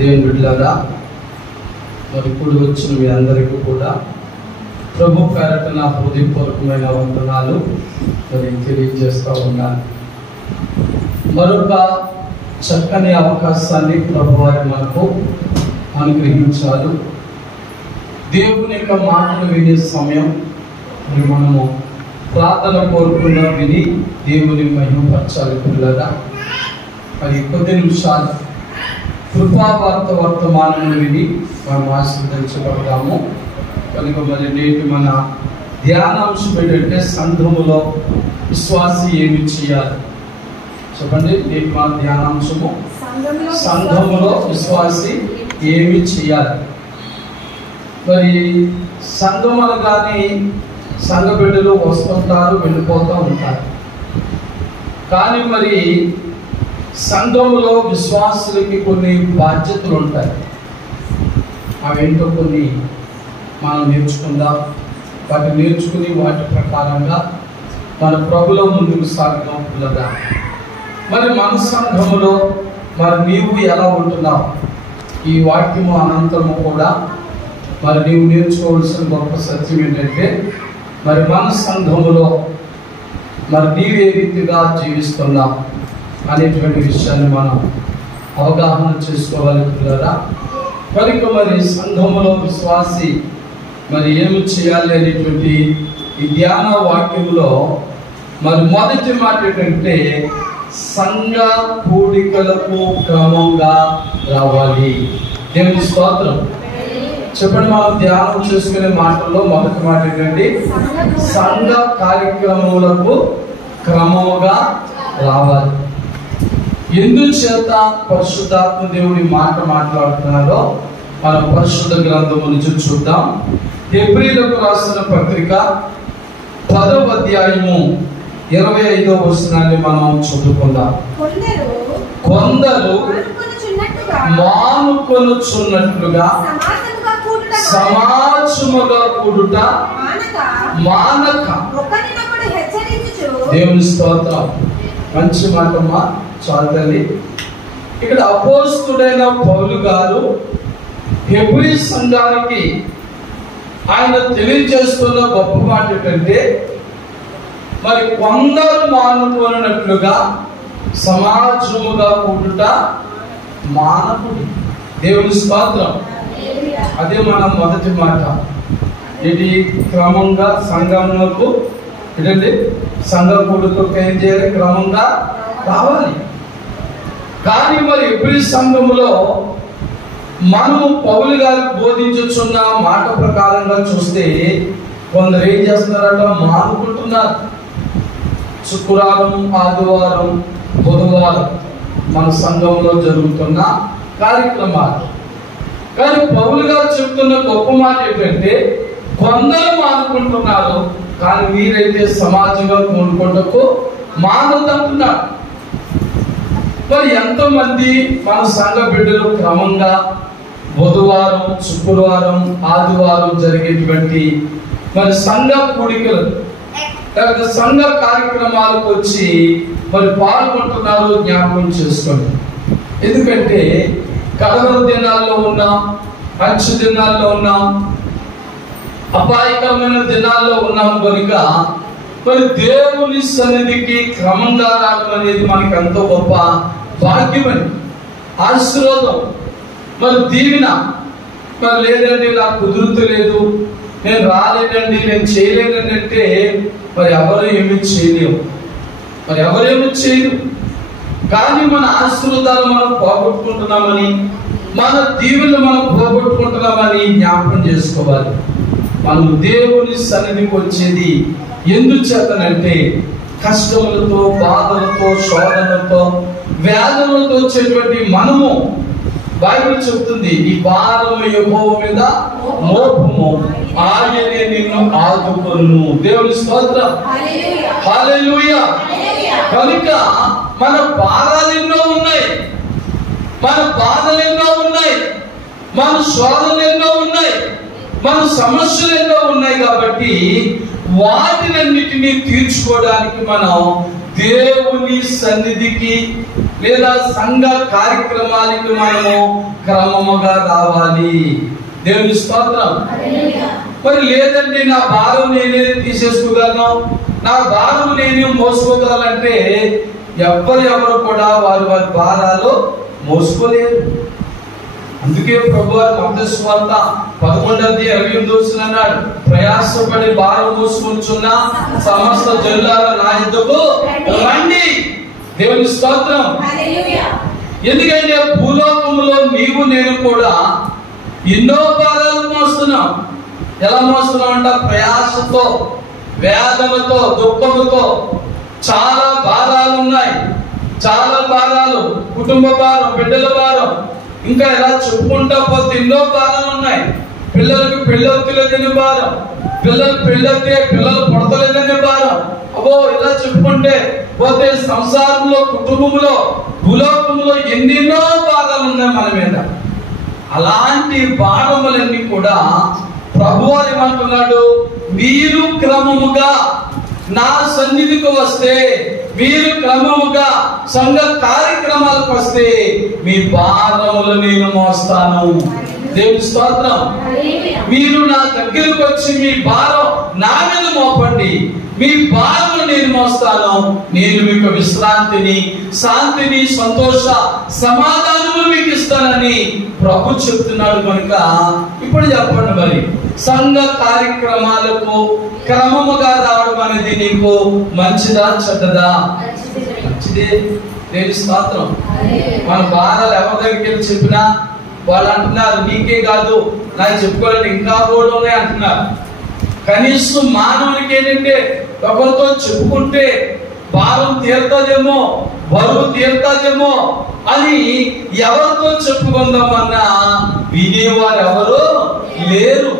దేవుని బిడ్డలారా, మరి ఇప్పుడు వచ్చిన మీ అందరికీ కూడా ప్రభు పేరట నా హృదయపూర్వకమైన వందనాలు మరి తెలియజేస్తూ ఉన్నాను. మరొక చక్కని అవకాశాన్ని ప్రభు వారు మనకు అనుగ్రహించారు. దేవుని యొక్క మాటలు వినే సమయం మరి మనము ప్రార్థన కోరుకున్నా విని దేవుని మహిమపరచాలి. పిల్లగా మరి కొద్ది నిమిషాలు కృపావార్త వర్తమానం విని మనం ఆశీర్వదించబడతాము. కనుక మరి నేటి మన ధ్యానాంశం ఏంటంటే సంఘములో విశ్వాసి ఏమి చేయాలి చెప్పండి. నేటి మన ధ్యానాంశము సంఘములో విశ్వాసి ఏమి చేయాలి. మరి సంఘం అనగానే సంఘ బిడ్డలు వస్తుంటారు, వెళ్ళిపోతూ ఉంటారు. కానీ మరి సంఘంలో విశ్వాసులకి కొన్ని బాధ్యతలు ఉంటాయి. అవేంటో కొన్ని మనం నేర్చుకుందాం. వాటిని నేర్చుకుని వాటి ప్రకారంగా మన ప్రభులో ముందుకు సాగుదాం. పిల్లగా మరి మన సంఘములో మరి నీవు ఎలా ఉంటున్నావు? ఈ వాక్యము అనంతరము కూడా మరి నీవు నేర్చుకోవాల్సిన గొప్ప సత్యం ఏంటంటే మరి మన సంఘములో మరి నీవు ఏ రీతిగా జీవిస్తున్నావు అనేటువంటి విషయాన్ని మనం అవగాహన చేసుకోవాలి. పిల్లరా మరి సంఘములో విశ్వాసి మరి ఏమి చేయాలి అనేటువంటి ఈ ధ్యాన వాక్యములో మరి మొదటి మాట ఏంటంటే సంఘ కూడికలకు క్రమంగా రావాలి. దేవుని స్తోత్రం. చెప్పండి. మనం ధ్యానం చేసుకునే మాటల్లో మొదటి మాట ఏంటంటే సంఘ కార్యక్రమములకు క్రమముగా రావాలి. ఎందుచేత పరిశుద్ధాత్మ దేవుడి మాట మాట్లాడుతున్నారో మనం పరిశుద్ధ గ్రంథము నుంచి చూద్దాం. హెబ్రీయులకు రాసిన పత్రిక 10వ అధ్యాయము 25వ వచనాన్ని మనం చదువుకుందాం. కొందరు మానుకొనుచున్నట్లుగా సమాజముగా కూడుట మానక. దేవుని స్తోత్రం. మంచి మాటమ్మా, చాలు తల్లి. ఇక్కడ అపోస్తుడైన పౌలు గారు హెబ్రీ సంఘానికి ఆయన తెలియజేస్తున్న గొప్ప మాట ఏంటంటే మరి కొందరు మానుకున్నట్లుగా సమాజముగా కూడుట మానకుడి. దేవుని స్తోత్రం. అదే మన మొదటి మాట. ఇది క్రమంగా సంఘములకు ఏంటంటే సంఘ కూడుకకు ఏం చేయాలి? క్రమంగా రావాలి. కానీ మరి హెబ్రీ సంఘములో మనము పౌలు గారు బోధించుచున్న మాట ప్రకారంగా చూస్తే కొందరు ఏం చేస్తున్నారట? మానుకుంటున్నారు. శుక్రవారం, ఆదివారం, బుధవారం మన సంఘంలో జరుగుతున్న కార్యక్రమాలు. కానీ పౌలు గారు చెప్తున్న గొప్ప మాట ఏంటంటే కొందరు మానుకుంటున్నారు, కానీ మీరైతే సమాజంగా కూడుకుంటకు మానదంటున్నారు. మరి ఎంతోమంది మన సంఘ బిడ్డలు క్రమంగా బుధవారం, శుక్రవారం, ఆదివారం జరిగేటువంటి మరి సంఘ కూడికలు లేకపోతే సంఘ కార్యక్రమాలకు వచ్చి మరి పాల్గొంటున్నారు. జ్ఞాపకం చేసుకోండి. ఎందుకంటే కడవర దినాల్లో ఉన్నాం, అంచు దినాల్లో ఉన్నాం, అపాయకరమైన దినాల్లో ఉన్నాం. కనుక మరి దేవుని సన్నిధికి క్రమంగా రావడం అనేది మనకి ఎంతో గొప్ప భాగ్యమని, ఆశీర్వాదం, మరి దీవెన. మరి లేదండి నాకు కుదురుతలేదు, నేను రాలేదండి, నేను చేయలేదండి అంటే మరి ఎవరు ఏమి చేయలేవు, మరి ఎవరేమి చేయరు. కానీ మన ఆశీర్వాదాలు మనం పోగొట్టుకుంటున్నామని, మన దీవెనలు మనం పోగొట్టుకుంటున్నామని జ్ఞాపకం చేసుకోవాలి. మనం దేవుని సన్నిధికి వచ్చేది ఎందుచేతనంటే కష్టములతో, బాధలతో, శోధనలతో, వ్యాధులతో వచ్చేటువంటి మనము బైబిల్ చెప్తుంది ఈ భారము యెహోవా మీద మోపము, ఆయనే నిన్ను ఆదుకొనును. దేవుని స్తోత్రం. హల్లెలూయా. కనుక మన భారాలు ఎన్నో ఉన్నాయి, మన బాధలు ఎన్నో ఉన్నాయి, మన శోధనలు ఎన్నో ఉన్నాయి, మన సమస్యలు ఎన్నో ఉన్నాయి. కాబట్టి వాటినన్నిటినీ తీర్చుకోవడానికి మనం దేవుని సన్నిధికి లేదా సంఘ కార్యక్రమాలకు మనము క్రమముగా రావాలి. దేవుని స్తోత్రం. మరి లేదండి నా భారం నేనే తీసేసుకోగలను, నా భారం నేనే మోసుకోగలంటే ఎవరు కూడా వారి భారాలు మోసుకోలేరు. అందుకే ప్రభువారు మత్తయి సువార్త 11:28 అన్నాడు, ప్రయాసపడి భారం మోసుకొనుచున్న సమస్త జనులారా నా యొద్దకు రండి. దేవుని స్తోత్రం. ఎందుకంటే భూలోకంలో నీవు నేను కూడా ఎన్నో భారాలు మోస్తున్నాం. ఎలా మోస్తున్నాం అంట? ప్రయాసతో, వేదనతో, దుఃఖముతో. చాలా భారాలు ఉన్నాయి, చాలా భారాలు, కుటుంబ భారం, బిడ్డల భారం, ఇంకా ఇలా చెప్పుకుంటా పోతే ఎన్నో భారాలు ఉన్నాయి. పిల్లలకు పెళ్ళవుతలేదనే భారం, పిల్లలు పెళ్ళవుతే పిల్లలు పుడతలేదనే భారం. అబ్బో ఇలా చెప్పుకుంటే పోతే సంసారంలో, కుటుంబంలో, భూలోకంలో ఎన్నెన్నో భారాలు ఉన్నాయి మన మీద. అలాంటి భారములన్నీ కూడా ప్రభువారు ఏమంటున్నాడు? మీరు క్రమముగా నా సన్నిధికి వస్తే, మీరు క్రమముగా సంఘ కార్యక్రమాలకు వస్తే మీ భారములు నేను మోస్తాను. దేవుని స్తోత్రం. మీరు నా దగ్గరకు వచ్చి మీ భారం నా మీద మోపండి, మీ భారములు నేను మోస్తాను, నేను మీకు విశ్రాంతిని, శాంతిని, సంతోష సమాధానము మీకు ఇస్తానని ప్రభు చెప్తున్నాడు. కనుక ఇప్పుడు చెప్పండి, మరి సంఘ కార్యక్రమాలకు క్రమముగా రావడం అనేది నీకు మంచిదా చెడ్డదా? మంచిదే. దేవుని స్తోత్రం. మన భారాలు ఎవరి దగ్గరికి వెళ్ళి చెప్పినా వాళ్ళు అంటున్నారు నీకే కాదు నాకు చెప్పుకోవాలని ఇంకా కూడా ఉన్నాయి అంటున్నారు. కనీసం మానవునికి ఏంటంటే ఒకరితో చెప్పుకుంటే భారం తీరుతాదేమో, బరువు తీరుతాదేమో అని ఎవరితో చెప్పుకుందామన్నా వినేవారు ఎవరు లేరు.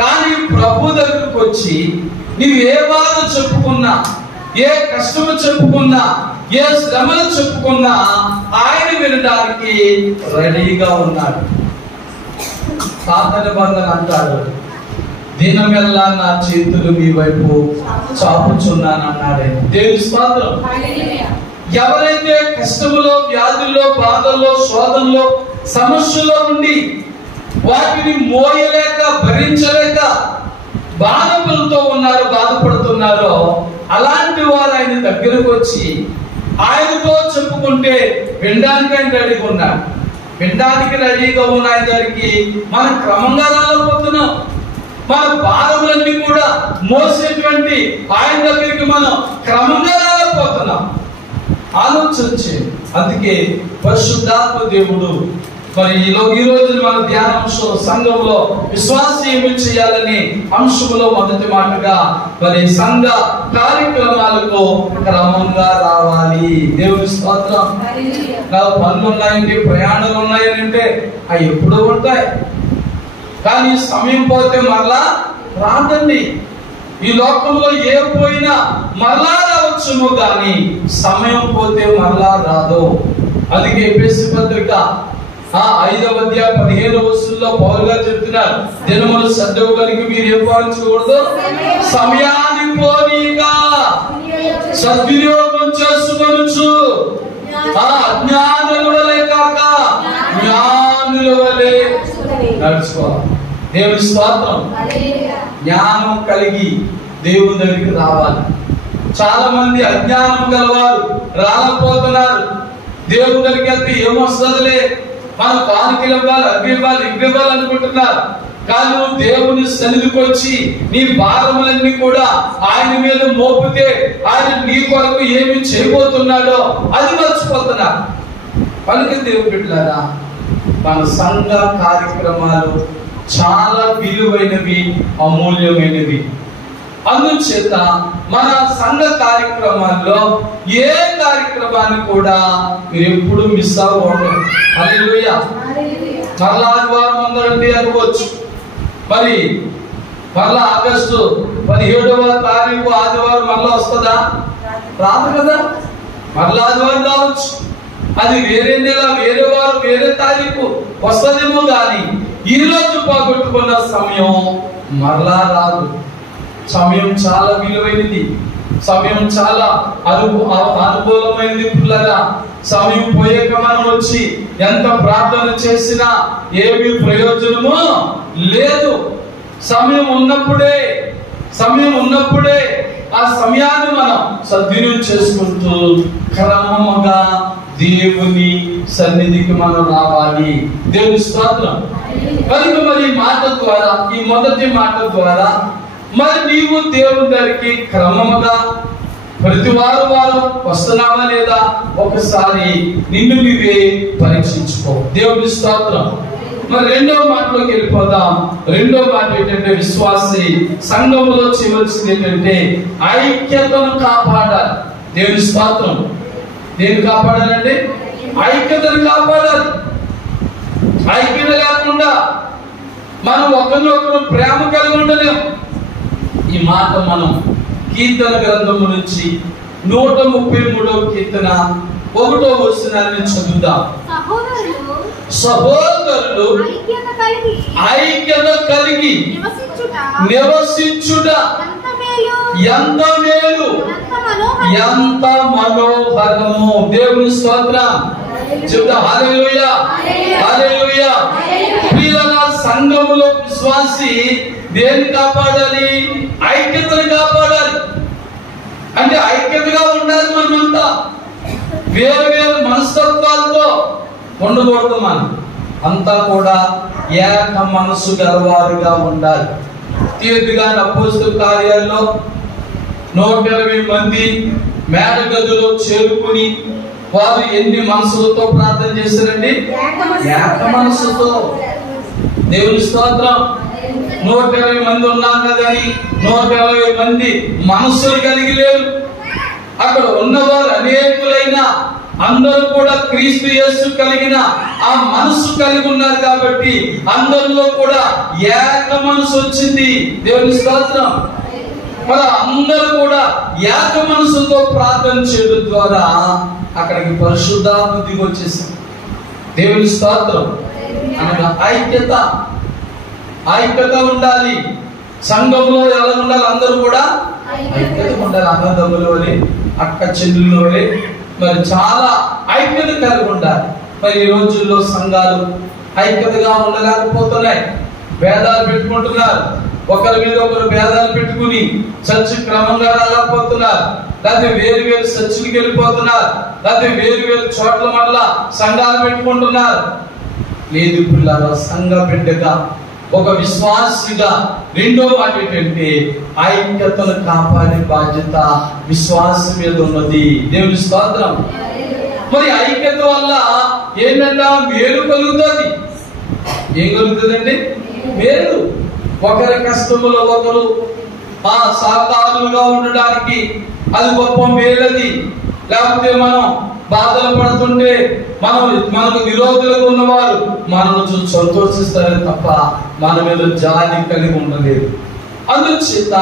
కానీ ప్రభు దగ్గరకు వచ్చి నీవు ఏ బాధ చెప్పుకున్నా, ఏ కష్టము చెప్పుకున్నా, ఏ శ్రమలు చెప్పుకున్నా ఆయన వినడానికి రెడీగా ఉన్నాడు. పాత నిబంధన అంటాడు, దినమెల్లా నా చేతులు మీ వైపు చాపుచున్నాను అన్నాడే. దేవుని స్తోత్రం. ఎవరైతే కష్టములో, వ్యాధుల్లో, బాధల్లో, శోధనలో, సమస్యలో ఉండి వాటిని మోయలేక, భరించలేక బాధపడుతూ ఉన్నారో, బాధపడుతున్నారో అలాంటి వారు ఆయన దగ్గరకు వచ్చి ఆయనతో చెప్పుకుంటే వినడానికి ఆయన రెడీగా ఉన్నాడు. వినడానికి రెడీగా ఉన్న ఆయన దగ్గరికి మనం క్రమంగా రాలేకపోతున్నాం. మన భారములన్నీ కూడా మోసేటువంటి ఆయన దగ్గరికి మనం క్రమంగా రాలేకపోతున్నాం. ఆలోచించి అందుకే పరిశుద్ధాత్మ దేవుడు మరి ఈ రోజు మన ధ్యానాంశం సంఘంలో విశ్వాసం ఏమి చేయాలని అంశంలో మొదటి మాటగా మరి సంఘ కార్యక్రమాలకు క్రమంగా రావాలి. దేవుని స్తోత్రం. నాకు పనులు ఉన్నాయండి, ప్రయాణాలు ఉన్నాయంటే అవి ఎప్పుడూ ఉంటాయి, కానీ సమయం పోతే మరలా రాదండి. ఈ లోకంలో ఏ పోయినా మరలా రావచ్చును, కానీ సమయం పోతే మరలా రాదు. అందుకే ఎఫెసీ పత్రిక 5వ అధ్యాయం 15వ వచనంలో పౌలు గారు చెప్తున్నారు, దినములు సద్దవు కలిగి మీరు ఏం పాలించకూడదు, సమయాన్ని పోనీగా సద్వినియోగం చేసుకొనుచు అజ్ఞానుల వలె కాక జ్ఞానుల వలె నడుచుకోవాలి. దేవుని స్తోత్రం. జ్ఞానం కలిగి దేవుని దగ్గరికి రావాలి. చాలా మంది అజ్ఞానం గలవారు రాకపోతున్నారు. దేవుని దగ్గరికి వెళ్తే ఏమొస్తుందిలే, మనం కానుకలు ఇవ్వాలి, అవి ఇవ్వాలి, ఇవి ఇవ్వాలి అనుకుంటున్నారు. కానీ నువ్వు దేవుని సన్నిధికి వచ్చి నీ భారములన్నీ కూడా ఆయన మీద మోపితే ఆయన నీ కొరకు ఏమి చేయబోతున్నాడో అది మర్చిపోతున్నారు. కనుక దేవుని బిడ్డలారా, మన సంఘ కార్యక్రమాలు చాలా విలువైనవి, అమూల్యమైనవి. అందుచేత మన సంఘ కార్యక్రమాల్లో ఏ కార్యక్రమాన్ని కూడా మీరు ఎప్పుడు మిస్ అవ్వకూడదు. హల్లెలూయా. మరలా ఆదివారం అందరండి అనుకోవచ్చు, మరి మరలా ఆగస్టు 17వ తారీఖు ఆదివారం మరలా వస్తుందా? రాదు కదా. మరలా ఆదివారం రావచ్చు, అది వేరే నెల, వేరే వారం, వేరే తారీఖు వస్తుందేమో, కానీ ఈ రోజు పోగొట్టుకున్న సమయం మరలా రాదు. సమయం చాలా విలువైనది, సమయం చాలా అనుకూలమైనది. పిల్లగా సమయం పోయాక మనం వచ్చి ఎంత ప్రార్థన చేసినా ఏమీ ప్రయోజనము లేదు. సమయం ఉన్నప్పుడే ఆ సమయాన్ని మనం సద్వినియోగం చేసుకుంటూ క్రమముగా దేవుని సన్నిధికి మనం రావాలి. దేవుని స్తోత్రం. కనుక మరి ఈ మొదటి మాట ద్వారా మరి నీవు దేవుని దగ్గరికి క్రమముగా ప్రతి వారం వస్తున్నావా లేదా ఒకసారి నిన్ను నీవే పరీక్షించుకో. దేవుని స్తోత్రం. మరి రెండవ మాటలోకి వెళ్ళిపోదాం. రెండవ మాట ఏంటంటే విశ్వాసి సంఘములో చేయవలసింది ఏంటంటే ఐక్యతను కాపాడాలి. దేవుని స్తోత్రం. దేన్ని కాపాడాలంటే ఐక్యతను కాపాడాలి. ఐక్యత లేకుండా మనం ఒకరినొకరు ప్రేమ కలిగి ఉండలేము. ఈ మాట మనం కీర్తన గ్రంథము నుంచి 133వ కీర్తన 1వ వచనాన్ని చదువుదాం. సహోదరులు ఐక్యత కలిగి నివసించుట ఎంత మేలు, ఎంత మనోహరము. దేవుని స్తోత్రం. చెప్తా హల్లెలూయా, హల్లెలూయా. ప్రియులారా, సంఘములో విశ్వాసి దేన్ని కాపాడాలి? ఐక్యతను కాపాడాలి. అంటే ఐక్యతగా ఉండాలి. మనమంతా వేరు వేరు మనస్తత్వాలతో ఉండకూడదు. మనం అంతా కూడా ఏక మనసు గలవారుగా ఉండాలి. తీర్పుగా అపోస్తలుల కార్యాల్లో 120 మంది మేడ గదిలో చేరుకుని వారు ఎన్ని మనసులతో ప్రార్థన చేశారండి? ఏక మనసుతో. దేవుని స్తోత్రం. 120 మంది ఉన్నాం కదని 120 మంది మనస్సులు కలిగి లేరు. అక్కడ ఉన్నవారు అనేకులైన అందరూ కూడా క్రీస్తు యేసు కలిగిన ఆ మనసు కలిగి ఉన్నారు కాబట్టి అందరిలో కూడా ఏక మనసు వచ్చింది. దేవుని స్తోత్రం. మరి అందరూ కూడా ఏక మనసుతో ప్రార్థన చేయడం ద్వారా అక్కడికి పరిశుద్ధాత్మ దిగి వచ్చేసింది. దేవుని స్తోత్రం. అనగా ఐక్యత ఉండాలి. సంఘంలో ఎలా ఉండాలి? అందరూ కూడా ఐక్యత ఉండాలి. అన్నదమ్ముల వలె, అక్క చెల్లెళ్ళ వలె మరి చాలా ఐక్యత కలిగి ఉండాలి. మరి ఈ రోజుల్లో సంఘాలు ఐక్యతగా ఉండలేకపోతున్నాయి. భేదాలు పెట్టుకుంటున్నారు. ఒకరి మీద ఒకరు భేదాలు పెట్టుకుని చర్చ్ క్రమంగా రాలేకపోతున్నారు. లేకపోతే వేరు వేరు చర్చికి వెళ్ళిపోతున్నారు. లేకపోతే వేరు వేరు చోట్ల వల్ల సంఘాలు పెట్టుకుంటున్నారు. లేదు పిల్లల, సంఘ బిడ్డగా ఒక విశ్వాసిగా రెండో మాట ఏంటంటే ఐక్యతను కాపాడే బాధ్యత విశ్వాసం మీద ఉన్నది. దేవుని స్తోత్రం. మరి ఐక్యత వల్ల ఏంటంటే మేలు కలుగుతుంది. ఏం కలుగుతుందండి? మేలు. ఒకరి కష్టములో ఒకరు సహకారులుగా ఉండడానికి అది గొప్ప మేలది. లేకపోతే మనం బాధలు పడుతుంటే మనకు విరోధులుగా ఉన్నవారు మనల్ని చూసి సంతోషిస్తారే తప్ప మన మీద జాలి కలిగి ఉండలేదు. అందుచేత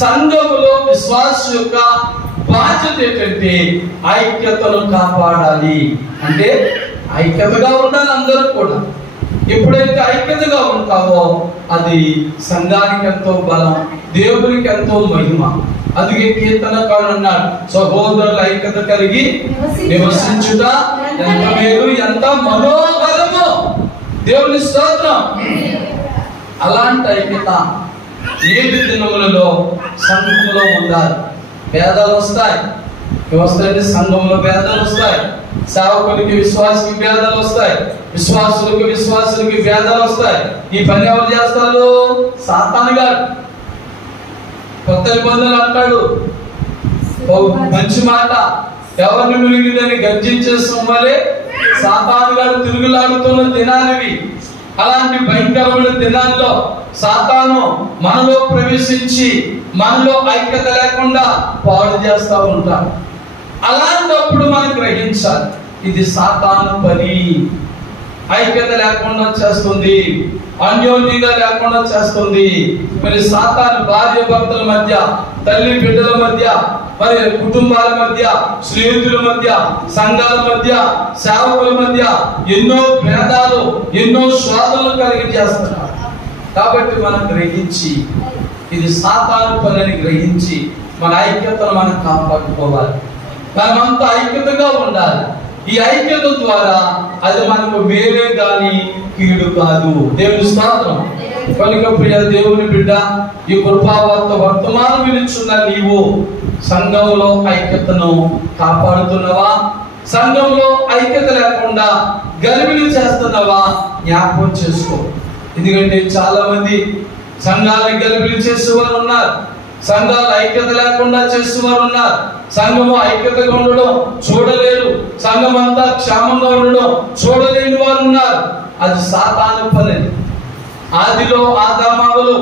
సంఘములో విశ్వాస యొక్క బాధ్యత ఏంటంటే ఐక్యతను కాపాడాలి. అంటే ఐక్యతగా ఉండాలి అందరూ కూడా. ఎప్పుడైతే ఐక్యతగా ఉంటావో అది సంఘానికి ఎంతో బలం, దేవునికి ఎంతో మహిమ. అందుకే కీర్తనకారుడు అన్నాడు, సహోదరుల ఐక్యత కలిగి నివసించుట ఎంత మేలు, ఎంత మనోహరము. దేవుని స్తోత్రం. అలాంటి ఐక్యత నేటి దినములలో సంఘములో ఉండాలి. భేదాలు వస్తాయి. సంఘంలో భేదాలు వస్తాయి. సేవకులకి విశ్వాసులకి భేదాలు వస్తాయి. విశ్వాసులకి భేదాలు వస్తాయి. ఈ పని ఎవరు చేస్తారు? సాతాను గారు. కొత్త నిబంధనలు అంటాడు మంచి మాట, ఎవరిని మునిగిందని గర్జించే సొమ్మలే సాతాను గారు తిరుగులాడుతున్న దినాలివి. అలాంటి భయంకరమైన దినాల్లో సాతాను మనలో ప్రవేశించి మనలో ఐక్యత లేకుండా పాడు చేస్తూ ఉంటాడు. అలాంటప్పుడు మనం గ్రహించాలి, ఇది సాతాను పని. ఐక్యత లేకుండా చేస్తుంది, అన్యోన్యంగా లేకుండా చేస్తుంది. మరి సాతాను భార్య భర్తల మధ్య, తల్లి బిడ్డల మధ్య, మరి కుటుంబాల మధ్య, స్నేహితుల మధ్య, సంఘాల మధ్య, సేవకుల మధ్య ఎన్నో భేదాలు, ఎన్నో శోధనలు కలిగి చేస్తున్నారు. కాబట్టి మనం గ్రహించి ఇది సాతాను పని అని గ్రహించి మన ఐక్యతను మనం కాపాడుకోవాలి. మనమంతా ఐక్యతగా ఉండాలి. ఈ ఐక్యత ద్వారా అది మనకు మేలే గాని కీడు కాదు. దేవుని స్తోత్రం. కనుక ప్రియ దేవుని బిడ్డ, ఈ కృపావార్త వర్తమానం వినుచున్న నీవు సంఘంలో ఐక్యతను కాపాడుతున్నావా? సంఘంలో ఐక్యత లేకుండా గలిబిలి చేస్తున్నావా? జ్ఞాపకం చేసుకో. ఎందుకంటే చాలా మంది సంఘాలను గలిబిలి చేసేవారు ఉన్నారు, సంఘాలు ఐక్యత లేకుండా చేసేవారు ఉన్నారు. సంఘము ఐక్యతగా ఉండడం చూడలేరు, సంఘం అంతా క్షేమంగా ఉండడం చూడలేని వారు ఉన్నారు. అది సాతాను పని. ఆదిలో ఆదామావులు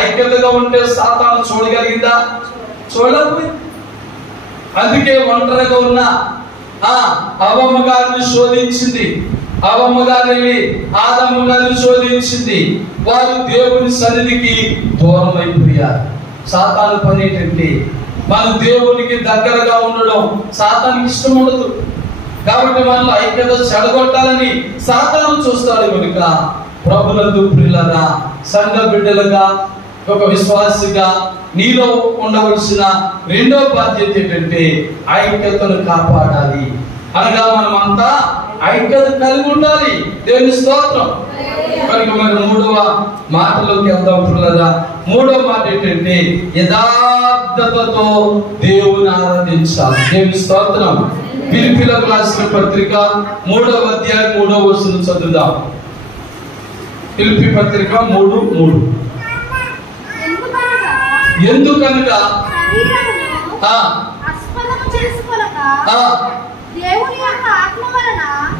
ఐక్యతగా ఉంటే సాతాను చూడగలిగిందా? చూడలేకపోయింది. అందుకే ఒంటరిగా ఉన్న అవ్వమ్మ గారిని శోధించింది. అవ్వమ్మ గారిని ఆదమ్మ గారిని శోధించింది. వారు దేవుని సన్నిధికి దూరం అయిపోయారు. సాతాను పని ఏంటంటే మన దేవునికి దగ్గరగా ఉండడం సాతానికి ఇష్టం ఉండదు. కాబట్టి మనలో ఐక్యత చెడగొట్టాలని సాతాను చూస్తాడు. కనుక ప్రభునందు ప్రియులారా, సంఘ బిడ్డలుగా, ఒక విశ్వాసిగా నీలో ఉండవలసిన రెండో బాధ్యత ఏంటంటే ఐక్యతను కాపాడాలి. అనగా మనం అంతా ఐక్యత కలిగి ఉండాలి. దేవుని స్తోత్రం. కనుక మరి మూడవ మాటలోకి వెళ్దాం ప్రియులారా. మూడవ మాట ఏంటంటే యథార్థతతో దేవుని ఆరాధించాలి. దేవుని స్తోత్రం. ఫిలిప్పీయులకు రాసిన పత్రిక 3వ అధ్యాయం 3వ వచనం చదువుదాం. ఫిలిప్పీ పత్రిక 3:3. ఎందుకనగా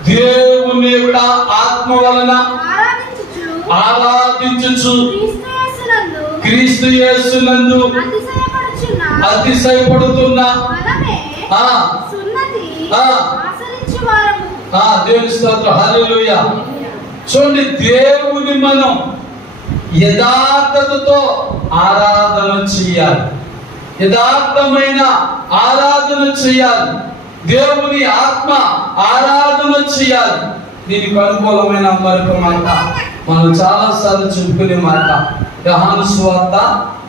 దేవుని యొక్క ఆత్మ వలన ఆరాధించుచు క్రీస్తు యేసునందు అతిశయపడుతున్న దేవుని స్తోత్రం. హల్లెలూయా. చూడండి, దేవుని మనం యథార్థతతో ఆరాధన చేయాలి. యథార్థమైన ఆరాధన చేయాలి. దేవుని ఆత్మ ఆరాధన చేయాలి. దీనికి అనుకూలమైన మరొక మాట మనం చాలా సార్లు చెప్పుకునే మాట యోహాను సువార్త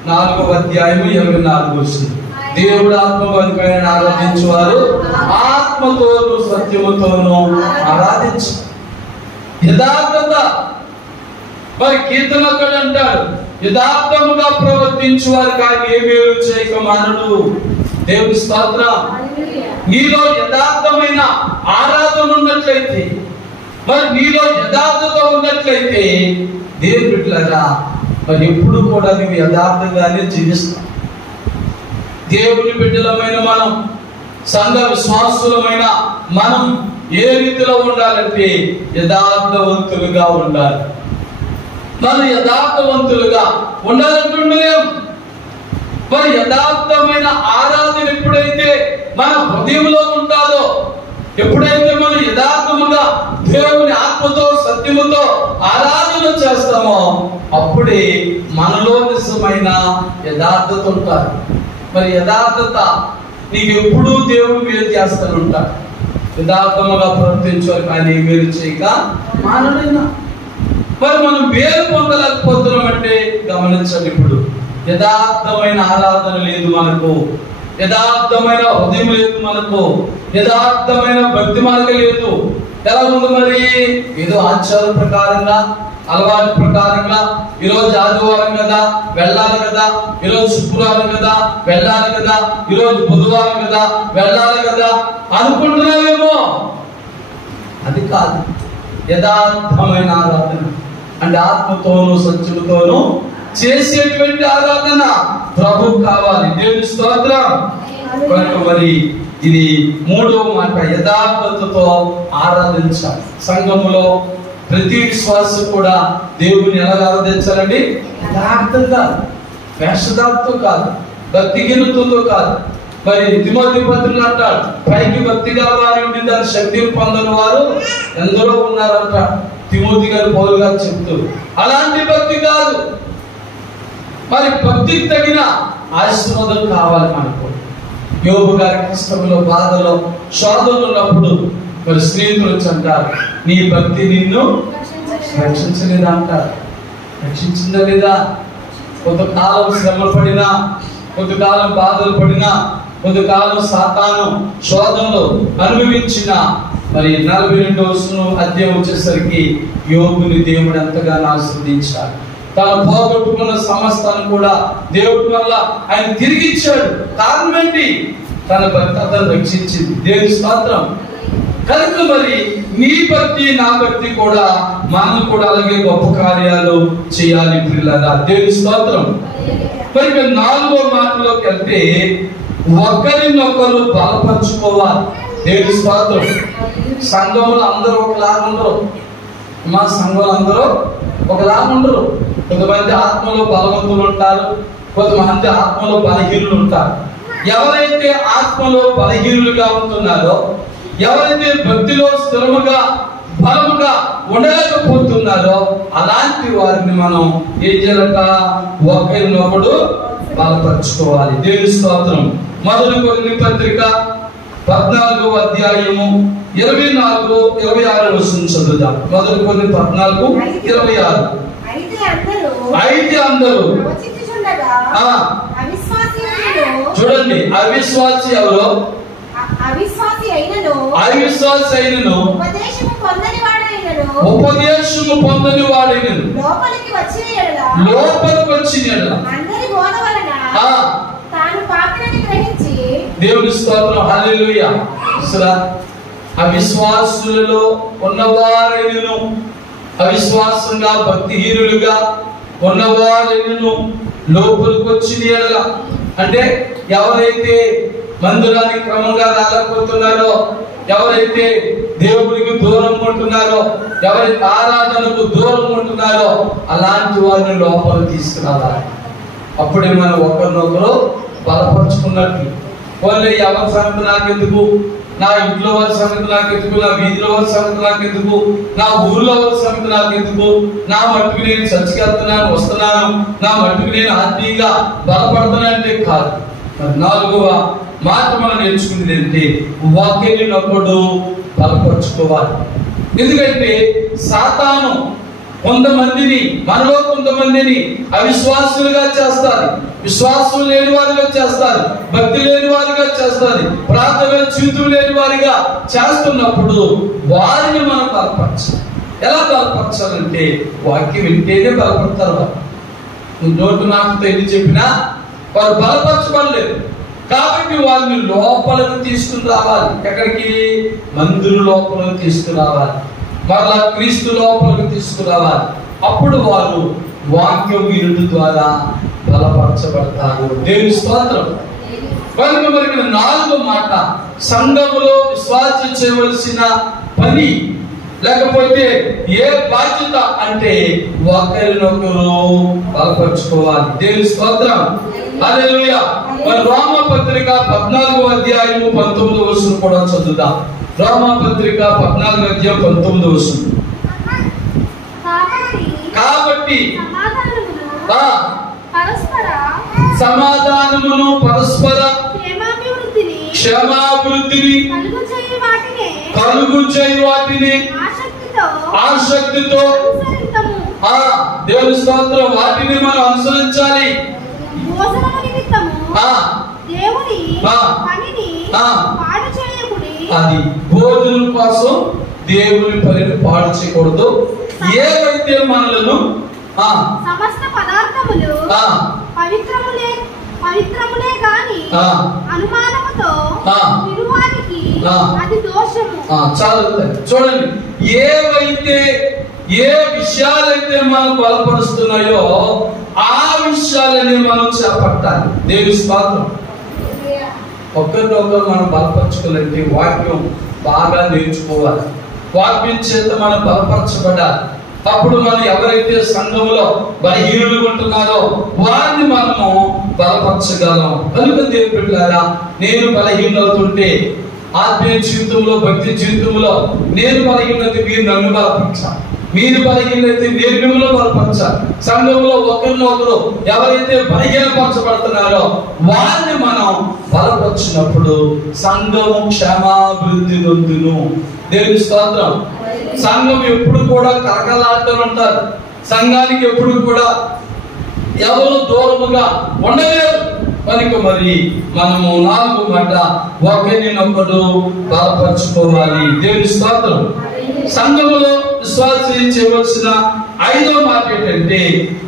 4వ అధ్యాయం 24 వచనం. దేవుడు ఆత్మ కనుకైన ఆరాధించువారు ఆత్మతోను సత్యముతోను ఆరాధించు. యథార్థత. మరి కీర్తనకుడు అంటాడు, యథార్థముగా ప్రవర్తించు వారికి ఆయన ఏ మేలు చేయక మానడు. దేవుని స్తోత్రం. నీలో యథార్థమైన ఆరాధన ఉన్నట్లయితే, మరి నీలో యథార్థత ఉన్నట్లయితే దేవుని బిడ్డలారా, మరి ఎప్పుడు కూడా నువ్వు యథార్థంగానే జీవిస్తావు. దేవుని బిడ్డలమైన మనం, సంఘ విశ్వాసులమైన మనం ఏ రీతిలో ఉండాలంటే యథార్థవంతులుగా ఉండాలి. మనం యథార్థవంతులుగా ఉండాలంటుండలేం. మరి యథార్థమైన ఆరాధన ఎప్పుడైతే మన హృదయంలో ఉంటుందో, ఎప్పుడైతే మనం యథార్థముగా దేవుని ఆత్మతో సత్యముతో ఆరాధన చేస్తామో అప్పుడే మనలో నిజమైన యథార్థత ఉంటారు. మరి యథార్థత నీకు ఎప్పుడూ దేవుడు మేలు చేస్తాను ఉంటాడు. యథార్థముగా ప్రవర్తించాలి కానీ మేలు చేయక మానడైనా. మరి మనం మేలు పొందలేకపోతున్నామంటే గమనించండి. ఇప్పుడు యథార్థమైన ఆరాధన లేదు మనకు, యథార్థమైన హృదయం లేదు మనకు, యథార్థమైన భక్తి మనకు లేదు. ఎలా ఉంది మరి? ఏదో ఆచార ప్రకారంగా, అలవాటు ప్రకారంగా, ఈరోజు ఆదివారం కదా వెళ్ళాలి కదా, ఈరోజు శుక్రవారం కదా వెళ్ళాలి కదా, ఈరోజు బుధవారం కదా వెళ్ళాలి కదా అనుకుంటున్నావేమో. అది కాదు యథార్థమైన ఆరాధన. అంటే ఆత్మతోనూ సత్యముతోనూ చేసేటువంటి ఆరాధన ప్రభు కావాలి. దేవుని స్తోత్రం. కనుక మరి ఇది మూడవ మాట, యథార్థతతో ఆరాధించాలి. సంఘములో ప్రతి విశ్వాసం కూడా దేవుని ఎలా ఆరాధించాలండి? యథార్థంగా, వేషధార్థతో కాదు, భక్తిహీనతతో కాదు. మరి తిమోతి పత్రికలో అంటాడు, పైకి భక్తిగా వారి ఉండి దాని శక్తిని పొందని వారు ఎందరో ఉన్నారంట. తిమోతి గారు, పౌలు గారు చెప్తూ, అలాంటి భక్తి కాదు. మరి భక్తికి తగిన ఆశీర్వాదం కావాలి మనకు. యోబు గారి కష్టంలో, బాధలో, శోధనలో ఉన్నప్పుడు మరి స్నేహితులు వచ్చి అంటారు, నీ భక్తి నిన్ను రక్షించలేదా అంటారు. రక్షించిందా లేదా? కొంతకాలం శ్రమ పడినా, కొంతకాలం బాధలు పడినా, కొంతకాలం సాతాను శోధనలు అనుభవించిన, మరి 42వ అధ్యాయం వచ్చేసరికి యోబుని దేవుడు ఎంతగానో ఆశీర్వదించాడు. తాను పోగొట్టుకున్న సమస్తాన్ని కూడా దేవుడి వల్ల ఆయన తిరిగిచ్చాడు. కారణం ఏంటి? తన భక్తతను రక్షించింది. దేవుని స్తోత్రం. కనుక మరి నీ భక్తి నా భక్తి కూడా మనం కూడా అలాగే గొప్ప కార్యాలు చేయాలి ప్రియులారా. దేవుని స్తోత్రం. మరి 4వ మాటలోకి వెళ్తే ఒకరినొకరు బలపరుచుకోవాలి. దేవుని స్తోత్రం. సంఘంలో అందరూ ఒకలాగా ఉండరు. మా సంఘంలో అందరూ ఒకలాగా ఉండరు. కొంతమంది ఆత్మలో బలవంతులు ఉంటారు, కొంతమంది ఆత్మలో బలహీనులు ఉంటారు. ఎవరైతే ఆత్మలో బలహీనులుగా ఉంటున్నారో, ఎవరైతే భక్తిలో స్థిరముగా బలముగా ఉండలేకపోతున్నారో అలాంటి వారిని మనం ఏం చేయాలట? ఒకరినొకడు బలపరుచుకోవాలి. దేవుని స్తోత్రం. 1 కొరింథీ పత్రిక 14వ అధ్యాయము 24-26 చదువుదాం. 1 కొరింథీ 14:26. అయితే అందరూ చూడండి, అవిశ్వాసి ఎవరో? అవిశ్వాసి అయినను ఉపదేశము పొందని వాడైనను లోపలికి వచ్చిన ఎడల అందరి బోధ వలన తాను పాపినని గ్రహించి. దేవుని స్తోత్రం. హల్లెలూయా. అవిశ్వాసులలో ఉన్నవారైనను, అవిశ్వాసంగా భక్తిహీనులుగా ఉన్నవారైనను లోపలికి వచ్చిన ఎడల, అంటే ఎవరైతే మందిరానికి క్రమంగా రాలేకపోతున్నారో, ఎవరైతే దేవుడికి దూరం ఉంటున్నారో, ఎవరైతే ఆరాధనకు దూరం ఉంటున్నారో అలాంటి వారిని లోపల తీసుకురావాలి. అప్పుడే మనం ఒకరినొకరు బలపరుచుకున్నట్లు. వాళ్ళు ఎవరి సంగతి నాకెందుకు, నా ఇంట్లో వారి సంగతి నాకెందుకు, నా వీధిలో వారి సంగతి నాకెందుకు, నా ఊర్లో వారి సంగతి నాకెందుకు, నా మట్టుకు నేను చర్చికి వెళ్తున్నాను వస్తున్నాను, నా మట్టుకు నేను ఆత్మీయంగా బలపడుతున్నానంటే కాదు. 4వ మాట మనం నేర్చుకునేది ఏంటి? ఒకరినొకడు బలపరుచుకోవాలి. ఎందుకంటే సాతాను కొంతమందిని, మనలో కొంతమందిని అవిశ్వాసులుగా చేస్తారు, విశ్వాసం లేని వారిగా చేస్తారు, భక్తి లేని వారిగా చేస్తారు, ప్రార్థన జీవితం లేని వారిగా చేస్తున్నప్పుడు వారిని మనం బలపరచాలి. ఎలా బలపరచాలంటే వాక్యం వింటేనే బలపడతారు. వారు నోటు నాకుతో ఎన్ని చెప్పినా వారు బలపరచబడలేరు. కాబట్టి వారిని లోపలికి తీసుకుని రావాలి. ఎక్కడికి? మందిరం లోపలికి తీసుకురావాలి, మరలా క్రీస్తు లోపలికి తీసుకురావాలి. అప్పుడు వారు వాక్యం వినుట ద్వారా బలపరచబడతారు. దేవుని స్తోత్రం. కనుక మరి 4వ మాట, సంఘములో విశ్వాసం చేయవలసిన పని లేకపోతే ఏ బాధ్యత అంటే ఒకరినొకరు బలపరుచుకోవాలి. దేవుని స్తోత్రం. హల్లెలూయా. మరి రోమాపత్రిక 14వ అధ్యాయము 19 కూడా చదువుదాం. రోమాపత్రిక 14వ అధ్యాయం 19. కాబట్టి సమాధానమును పరస్పర క్షేమాభివృద్ధిని కలుగు చేయి వాటిని ఆసక్తితో దేవుని స్తోత్రం వాటిని మనం అనుసరించాలి. అది భోజనం కోసం దేవుని పనిని పాడు చేయకూడదు. ఏవైతే మనలను సమస్త పదార్థములు పవిత్రములే గాని అనుమానముతో విరువానికి అది దోషము. చాలా చూడండి, ఏవైతే ఏ విషయాలైతే మనం బలపరుస్తున్నాయో ఆ విషయాలని మనం చేపట్టాలి. దేవుని స్తోత్రం. ఒకరినొకరు మనం బలపరచుకోవాలంటే వాక్యం బాగా నేర్చుకోవాలి. వాక్యం చేత మనం బలపరచబడాలి. అప్పుడు మనం ఎవరైతే సంఘంలో బలహీనులు ఉంటున్నారో వారిని మనము బలపరచగలం. కనుక దేవుని బిడ్డలారా, నేను బలహీనవుతుంటే ఆత్మీయ జీవితంలో, భక్తి జీవితంలో నేను బలహీనత మీరు నన్ను బలపరచాలి, మీరు బలహీనైతే నేను మిమ్మల్ని బలపరచాలి. సంఘంలో ఒకరినొకరు ఎవరైతే బలహీనపరచబడుతున్నారో వారిని మనం బలపరిచినప్పుడు సంఘము క్షేమాభివృద్ధి నొందును. దేవుని స్తోత్రం. సంఘం ఎప్పుడు కూడా కలకలాడుతూ ఉంటారు. సంఘానికి ఎప్పుడు కూడా ఎవరు దూరముగా ఉండలేరు. కనుక మరి మనము 4వ మాట ఒకరినొకడు బలపరచుకోవాలి. దేవుని స్తోత్రం. సంఘములో విశ్వాసం చేయవలసిన 5వ మాట ఏంటంటే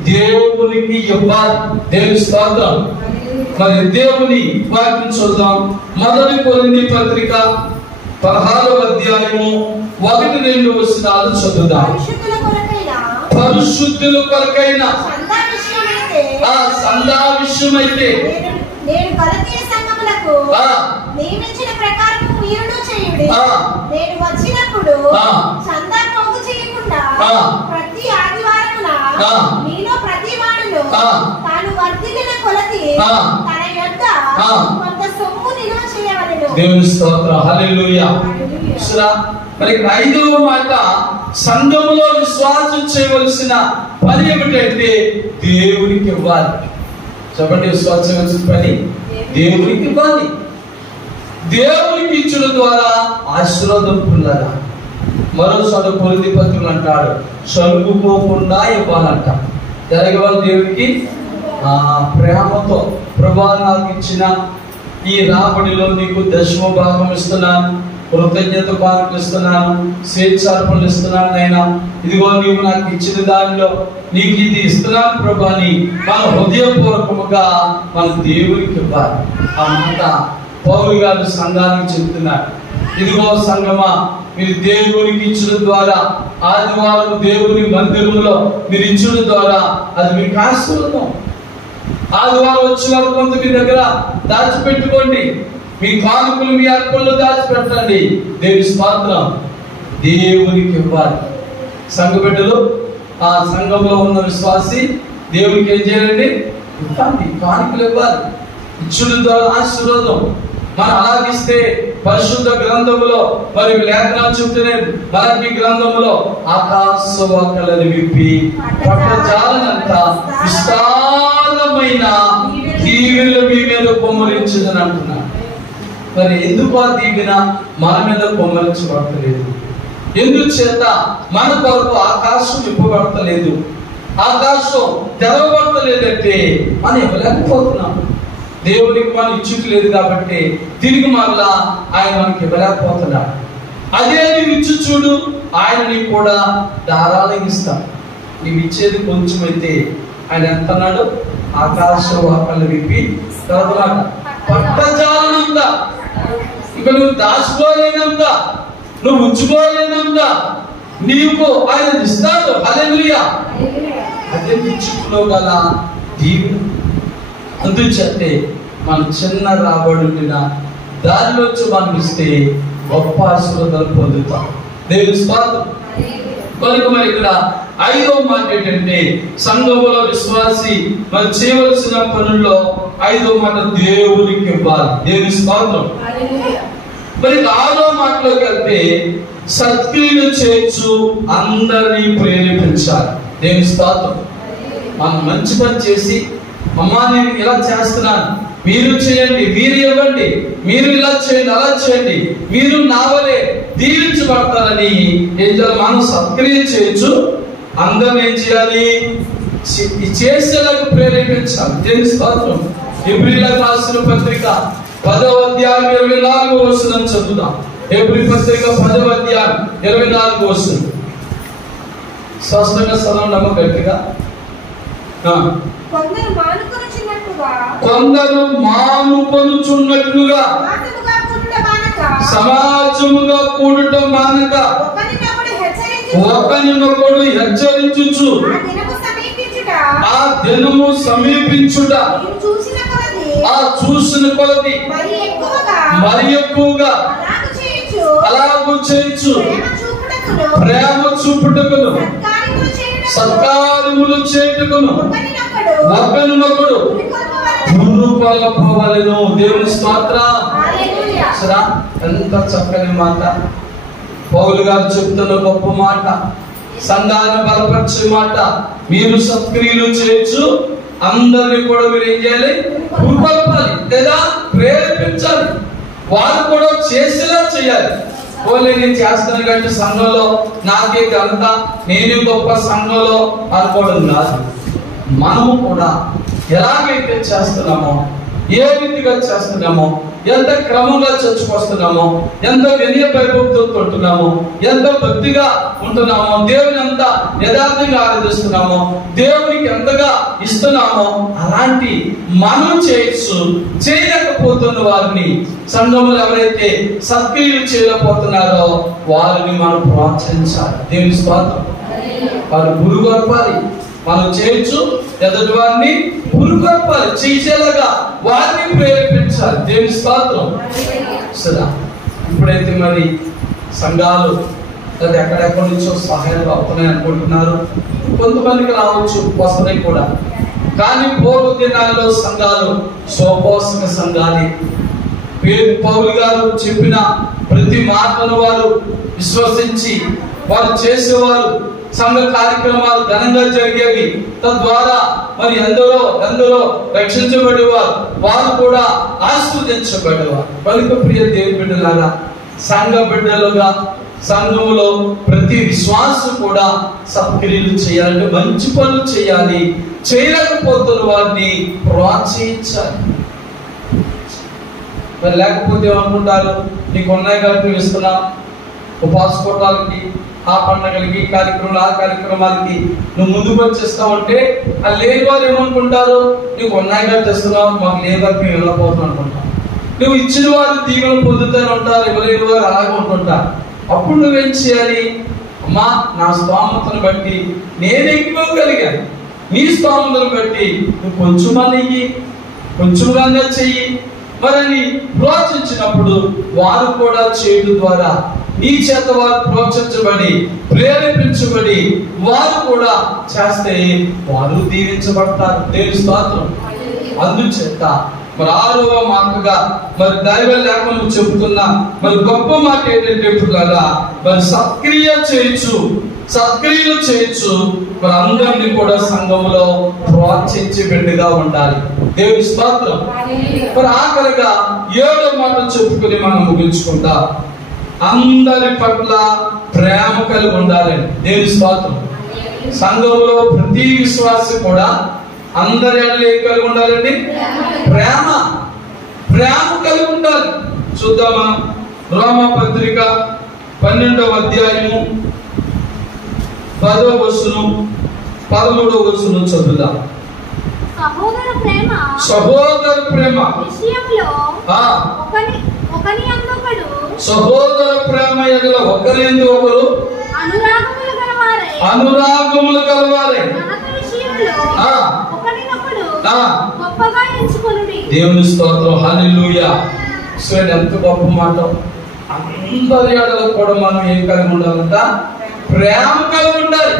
దేవునికి ఇవ్వాలి. దేవుని స్తోత్రం. మరి దేవుని వాక్యం చూద్దాం. 1 కొరింథీ పత్రిక 16వ అధ్యాయము 1-2 వచనాలు చదువుదాం. పరిశుద్ధుల కొరకైన ఆ సందా విషయమైతే నేను గలతీయ సంఘములకు నియమించిన ప్రకారము మీరును చేయుడి. నేను వచ్చినప్పుడు చందా పోగు చేయకుండా ప్రతి ఆదివారమున మీలో ప్రతి వాడును తాను వర్ధిల్లిన కొలది తన యొద్ద కొంత సొమ్ము నిల్వ చేయవలెను. దేవుని స్తోత్రం. హల్లెలూయా. మరి 5వ మాట సంఘములో విశ్వాసం చేయవలసిన పని ఏమిటంటే దేవునికి ఇవ్వాలి. చెప్పండి, విశ్వాసం పని దేవునికి ఇవ్వాలి. దేవునికి ఇచ్చడం ద్వారా ఆశీర్వాదం పొందాలి. మరోసారి కొరింథీ పత్రికలు అంటాడు చలుగుపోకుండా ఇవ్వాలంట. జరగవాలి దేవునికి ప్రేమతో. ప్రభువా, నాకు ఇచ్చిన ఈ రాబడిలో నీకు 10వ భాగం ఇస్తున్నాను, కృతజ్ఞత కానుకలు ఇస్తున్నాను, స్వేచ్ఛార్పణలు ఇస్తున్నాను నైనా. ఇదిగో నీవు నాకు ఇచ్చిన దానిలో నీకు ఇది ఇస్తున్నాను ప్రభా అని మన హృదయపూర్వకముగా మన దేవునికి ఇవ్వాలి. ఆ మాట పౌలు గారు సంఘానికి చెప్తున్నారు. ఇదిగో సంఘమా, మీరు దేవునికి ఇచ్చడం ద్వారా, ఆదివారం దేవుని మందిరంలో మీరు ఇచ్చడం ద్వారా అది మీకు ఆశీర్వాదం. ఆదివారం వచ్చిన వారు కొంత మీ దగ్గర దాచిపెట్టుకోండి. మీ కానుకలు, మీ అర్పణలు దాచిపెట్టండి. దేవుని స్తోత్రం. దేవునికి ఇవ్వాలి. సంఘ బిడ్డలు, ఆ సంఘంలో ఉన్న విశ్వాసి దేవునికి ఏం చేయాలండి? ఇవ్వాలి, కానుకలు ఇవ్వాలి. ఇచ్చుడు ద్వారా ఆశీర్వాదం. మనం అలాగిస్తే పరిశుద్ధ గ్రంథములో మరి లేఖనాలు చెప్తున్నాయి. మలాకి గ్రంథములో ఆకాశవాకలను విప్పి పట్టజాలనంత విస్తారమైన దీవెనలు మీ మీద కుమ్మరించదని అంటున్నాడు. మరి ఎందుకు ఆ దీవెన మన మీద కుమ్మరించబడతలేదు? ఎందుచేత మన కొరకు ఆకాశం ఇవ్వబడతలేదు, ఆకాశం తెరవబడతలేదంటే మనం ఇవ్వలేకపోతున్నాం. దేవునికి మనం ఇచ్చుకోలేదు కాబట్టి తిరిగి మరలా ఆయన మనకి ఇవ్వలేకపోతున్నాడు. అదే నీవు ఇచ్చు చూడు, ఆయన నీకు కూడా ధారాళంగా ఇస్తాం. నీవు ఇచ్చేది కొంచెం అయితే ఆయన ఎంత అన్నాడు? ఆకాశం వాకళ్ళు విప్పి తర్వాత పట్టజాలనంత, ఇక నువ్వు దాచుకోలేనంత, నువ్వు ఉంచుకోలేనంత నీకు ఆయన ఇస్తాడు. హల్లెలూయా. అదే ఇచ్చుకులో గల దీవెన. అందుచేతే మన చిన్న రాబడిన దానిలోంచి మనం ఇస్తే గొప్ప ఆశీర్వాదాలు పొందుతాం. దేవుని స్తోత్రం. కనుక మరి ఇక్కడ 5వ మాట ఏంటంటే సంఘములో విశ్వాసి మరి చేయవలసిన పనుల్లో 5వ మాట దేవునికి ఇవ్వాలి. దేవుని స్తోత్రం. మరి 6వ మాటలోకి వెళ్తే సత్క్రియలు చేయొచ్చు, అందరినీ ప్రేరేపించాలి. దేవుని స్తోత్రం. మనం మంచి పని చేసి, అమ్మా నేను ఇలా చేస్తున్నాను, మీరు చేయండి, మీరు ఇవ్వండి, మీరు ఇలా చేయండి, అలా చేయండి, మీరు నావలే దీవించబడతారని ఏం చేయాలి? మనం సత్క్రియ చేయొచ్చు, అందరిని ఏం చేయాలి? చేసేలాగా ప్రేరేపించాలి. దేవుని స్తోత్రం. హెబ్రీయులకు రాసిన పత్రిక 10వ అధ్యాయం 24వ వచనం చదువుదాం. హెబ్రీ పత్రిక 10వ అధ్యాయం 24వ వచనం. స్పష్టంగా చదవండి గట్టిగా. కొందరు మానుకొనుచున్నట్లుగా సమాజముగా కూడుట మానక ఒకరినొకడు హెచ్చరించుచు ఆ దినము సమీపించుట ఆ చూసిన కొలది మరి ఎక్కువగా అలాగూ చేయొచ్చు. ప్రేమ చూపుటకును సత్కార్యములు చేయుటకును ఒకరినొకడు పురుకొల్పవలెను. దేవుని స్తోత్రం. ఎంత చక్కని మాట పౌలు గారు చెప్తున్న గొప్ప మాట, సంఘాన్ని బలపరిచే మాట. మీరు సత్క్రియలు చేయొచ్చు, అందరినీ కూడా మీరు ఏం చేయాలి? పురుకొల్పాలి లేదా ప్రేరేపించాలి. వారు కూడా చేసేలా చేయాలి. ఓన్లీ నేను చేస్తాను కాబట్టి సంఘంలో నాకే ఘనత, నేను గొప్ప సంఘంలో అనుకోవడం కాదు. మనము కూడా ఎలాగైతే చేస్తున్నామో ఏ రీతిగా చేస్తున్నామో, ఎంత క్రమంగా చర్చకొస్తున్నామో, ఎంత వినయ భయభక్తులతో ఉంటున్నామో, ఎంత భక్తిగా ఉంటున్నామో, దేవుని ఎంత యథార్థంగా ఆరాధిస్తున్నామో, దేవునికి ఎంతగా ఇస్తున్నామో అలాంటి మనం చేయలేకపోతున్న వారిని, సంఘంలో ఎవరైతే సత్క్రియలు చేయలేకపోతున్నారో వారిని మనం ప్రోత్సహించాలి. దేవుని స్తోత్రం. వారు గురుగొల్పాలి. మనం చేయొచ్చు, ఎదుటి వారిని గురుగొల్పాలి, చేసేలాగా వారిని ప్రేరేపించాలి. దేవుని స్తోత్రం. సరే, ఇప్పుడైతే మరి సంఘాలు లేదా ఎక్కడెక్కడి నుంచో సహాయాలు అవుతున్నాయి అనుకుంటున్నారు. కొంతమందికి రావచ్చు, వస్తున్నాయి కూడా. కానీ పూర్వ దినాల్లో సంఘాలు స్వపోషక సంఘాలే. పౌలు గారు చెప్పిన ప్రతి మాటను వారు విశ్వసించి వారు చేసేవారు. సంఘ కార్యక్రమాలు ఘనంగా జరిగేవి. తద్వారా మరి ఎందరో రక్షించబడేవారు, వారు కూడా ఆశీర్వదించబడేవారు. కనుక ప్రియ దేవుని బిడ్డలారా, సంఘ బిడ్డలుగా సంఘములో ప్రతి విశ్వాసం కూడా సత్క్రియలు చేయాలంటే మంచి పనులు చేయాలి. చేయలేకపోతున్న వారిని ప్రోత్సహించాలి. మరి లేకపోతే ఏమనుకుంటారు, నీకు ఉన్నాయి కాబట్టి నువ్వు ఇస్తున్నావు, ఉపాసకోటాలకి, ఆ పండుగలకి, కార్యక్రమాలు, ఆ కార్యక్రమాలకి నువ్వు ముందుకు వచ్చేస్తావు అంటే ఆ లేని వారు ఏమనుకుంటారు, నీకు ఉన్నాయి కాబట్టి ఇస్తున్నావు, మాకు లేదని మేము వెళ్ళకపోతున్నాం అనుకుంటాం. నువ్వు ఇచ్చిన వారు దీవెనలు పొందుతారు అంటారు, ఎవరైన వారు అలాగే ఉంటుంటారు. అప్పుడు నువ్వేం చేయాలి? అమ్మా, నా స్తోమతను బట్టి నేను ఎక్కువగలిగాను, నీ స్తోమతను బట్టి నువ్వు కొంచెమని కొంచెంగా చెయ్యి మరి ప్రోత్సహించినప్పుడు వారు కూడా చేయడం ద్వారా నీ చేత వారు ప్రోత్సహించబడి ప్రేరేపించబడి వారు కూడా చేస్తే వారు దీవించబడతారు. దేవుని స్తోత్రం. అందుచేత మరి 6వ మాటగా మరి దైవ లేఖనం చెబుతున్న మరి గొప్ప మాట ఏంటంటే మరి సత్క్రియలు చేయొచ్చు మరి అందరినీ కూడా సంఘంలో ప్రోత్సహించి బిడ్డగా ఉండాలి. దేవుని స్తోత్రం. మరి ఆఖరిగా 7వ మాట చెప్పుకుని మనం ముగించుకుంటాం. అందరి పట్ల ప్రేమ కలిగి ఉండాలండి. దేవుని స్తోత్రం. సంఘంలో ప్రతి విశ్వాసి కూడా అందరి ఏం కలిగి ఉండాలండి? ప్రేమ కలిగి ఉండాలి. చూద్దామా? రోమపత్రిక 12వ అధ్యాయము 10వ వచనం 13వ వచనం చదువుదాం. సహోదర ప్రేమ విషయంలో సహోదర ప్రేమ ఎదుల ఒకరిని ఒకరు అనురాగములు కలవారే. దేవుని స్తోత్రం. హల్లెలూయా. చూడండి ఎంత గొప్ప మాట. అందరి ఏడలో కూడా మనం ఏం కలిగి ఉండాలంట? ప్రేమ కలిగి ఉండాలి.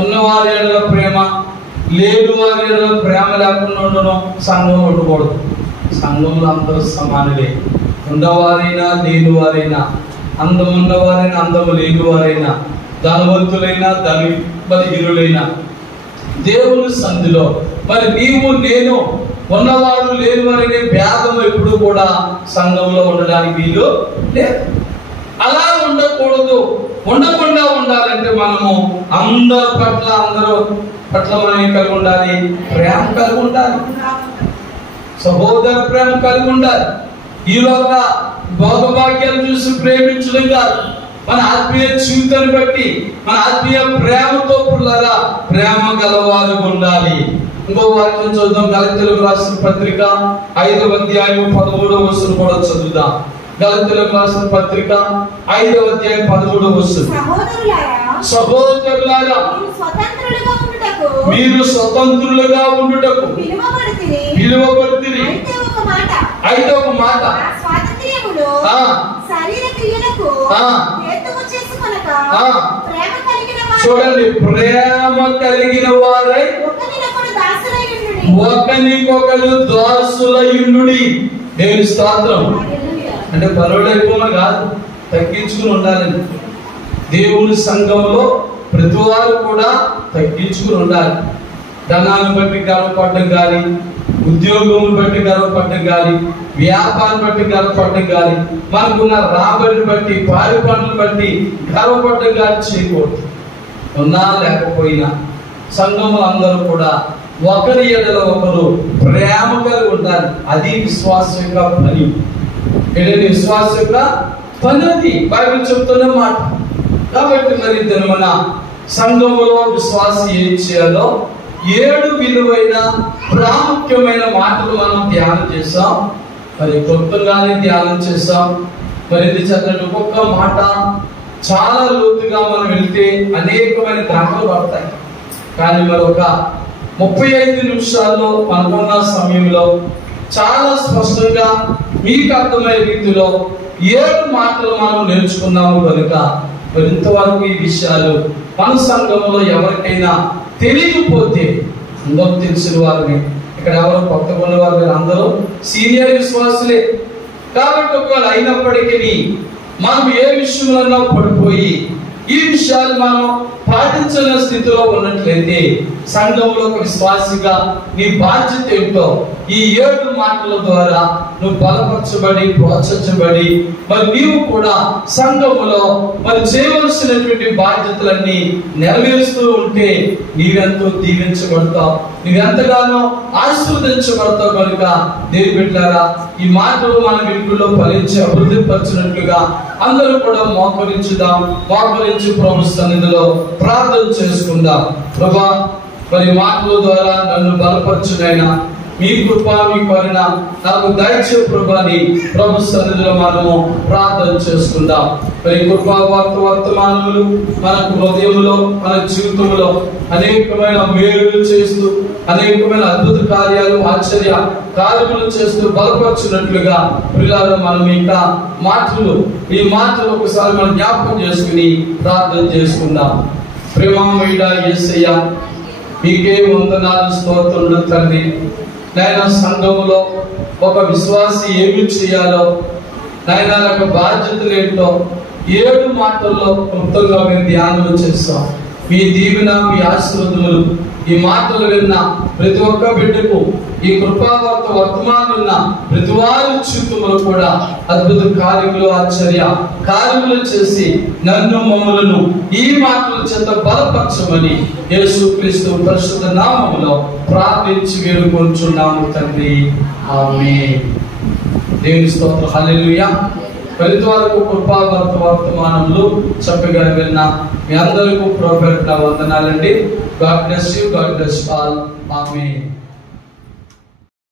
ఉన్నవారి ఏడలో ప్రేమ, లేని వారి ఏడలో ప్రేమ లేకుండా ఉండడం సంఘంలో ఉండకూడదు. సంఘంలో అందరూ సమానులే. ఉన్నవారైనా లేని వారైనా, అందం ఉన్నవారైనా అందము లేని వారైనా, ధనవంతులైనా బలహీనులైనా దేవుని సంధిలో మరి నీవు నేను ఉన్నవారు లేని వారిని భేదం ఎప్పుడు కూడా సంఘంలో ఉండడానికి వీలు లేదు. అలా ఉండకూడదు. ఉండకుండా ఉండాలంటే మనము అందరి పట్ల మనం కలిగి ఉండాలి? ప్రేమ కలిగి ఉండాలి. సహోదర ప్రేమ కలిగి ఉండాలి. ఈలోగా భోగభాగ్యాలు చూసి ప్రేమించడం కాదు, మన ఆత్మీయ జీవితాన్ని బట్టి మన ఆత్మీయ ప్రేమతో పుల్లారా ప్రేమ గలవారు ఉండాలి. ఇంకో వాక్యం చూద్దాం. గలతీయులకు రాసిన పత్రిక 5వ అధ్యాయం 13వ వచనం కూడా చదువుదాం. గలతీయులకు రాసిన పత్రిక 5వ అధ్యాయం 13వ వచనం. సహోదరులారా మీరు స్వతంత్రులుగా ఉండుటకు పిలువబడితిరి. అయితే ఒక మాట, చూడండి, ప్రేమ కలిగిన వారై ఒకరికొకరు దాసులయుండుడి. దేవుని స్తోత్రం. అంటే పరువులైపోమని కాదు, తగ్గించుకుని ఉండాలని. దేవుని సంఘంలో ప్రతి వారు కూడా తగ్గించుకుని ఉండాలి. ధనాన్ని బట్టి గర్వపడడం కానీ, ఉద్యోగం బట్టి గర్వపడడం కానీ, వ్యాపారం బట్టి గర్వపడడం కానీ, మనకున్న రాబడిని బట్టి పారి పనులను బట్టి గర్వపడడం కానీ చేయకూడదు. ఉన్నా లేకపోయినా సంఘంలో అందరూ కూడా ఒకరి ఎడల ఒకరు ప్రేమ కలిగి ఉండాలి. అది విశ్వాసం యొక్క పని. ఏంటంటే విశ్వాసం యొక్క పని అది బైబిల్ చెప్తున్న మాట. కాబట్టి మరి మన సంఘములో విశ్వాసం ఏం చేయాలో 7 విలువైన ప్రాముఖ్యమైన మాటలు మనం ధ్యానం చేసాం. మరి క్లుప్తంగానే ధ్యానం చేసాం. మరి ఇది చక్కటి ఒక్కొక్క మాట చాలా లోతుగా మనం వెళ్తే అనేకమైన దాఖలు పడతాయి. కానీ మరి ఒక 35 నిమిషాల్లో మనకున్న సమయంలో చాలా స్పష్టంగా మీకు అర్థమయ్యే రీతిలో 7 మాటలు మనం నేర్చుకున్నాము కనుక ఇంతవరకు ఈ విషయాలు మన సంఘంలో ఎవరికైనా తెలియకపోతే, అందరూ తెలిసిన వారిని, ఇక్కడ ఎవరు కొత్తగా ఉన్న వారు అందరూ సీనియర్ విశ్వాసులే. కాబట్టి ఒకవేళ అయినప్పటికీ మనం ఏ విషయంలో పడిపోయి ఈ విషయాలు మనం పాటించిన స్థితిలో ఉన్నట్లయితే సంఘంలో ఒక విశ్వాసిగా నీ బాధ్యత ఏంటో ఈ 7 మాటల ద్వారా నువ్వు బలపరచబడి ప్రోత్సహించబడి మరి నీవు కూడా సంఘములో మరి చేయవలసినటువంటి బాధ్యతలన్నీ నెరవేరుస్తూ ఉంటే నీవెంతో దీవించబడతావు, నువ్వెంతగానో ఆశీర్వదించబడతావు. కనుక దేవుని బిడ్డలారా, ఈ మాటలు మన ఇంట్లో ఫలించి అభివృద్ధి పరిచినట్లుగా అందరూ కూడా మోకరించుదాం. మోకరించి ప్రభు సన్నిధిలో ప్రార్థన చేసుకుందాం. ప్రభా, మరి మాటల ద్వారా నన్ను బలపరచునైనా మీ కృప మీ కరుణ నాకు దయచే ప్రభాని ప్రభు సన్నిధిలో మనము ప్రార్థన చేసుకుందాం. మరి కృపా వర్తమానములు మన హృదయంలో మన జీవితంలో అనేకమైన మేలులు చేస్తూ అనేకమైన అద్భుత కార్యాలు ఆశ్చర్య కార్యములు చేస్తూ బలపరచున్నట్లుగా పిల్లలు మనం ఇంకా ఈ మాటలు ఒకసారి మనం జ్ఞాపకం చేసుకుని ప్రార్థన చేసుకుందాం. ప్రేమమయుడా యేసయ్య, మీకే వందనాలు స్తోత్రములు తండ్రి. నాయన సంఘములో ఒక విశ్వాసి ఏమి చేయాలో నాయన యొక్క బాధ్యతలు ఏంటో 7 మాటల్లో క్లుప్తంగా మేము ధ్యానం చేస్తాం. మీ దీవెన మీ ఆశీర్వాదములు ఈ మాటలు విన్న ప్రతి ఒక్క బిడ్డకు ఈ కృపావర్త వర్తమానం ఉన్న ప్రతి వారి జీవితంలో కూడా అద్భుత కార్యములు ఆశ్చర్య కార్యములు చేసి నన్ను మమ్మలను ఈ మాటల చేత బలపరచమని యేసుక్రీస్తు పరిశుద్ధ నామములో ప్రార్థించి వేడుకొంచున్నాము తండ్రి. ఆమేన్. దేవుని స్తోత్రం. హల్లెలూయా. ఫలిత వరకు కృపావర్త వర్తమానంలో చక్కగా విన్న మీ అందరికీ ప్రభువుల వందనాలండి. God bless you. God bless all. Amen.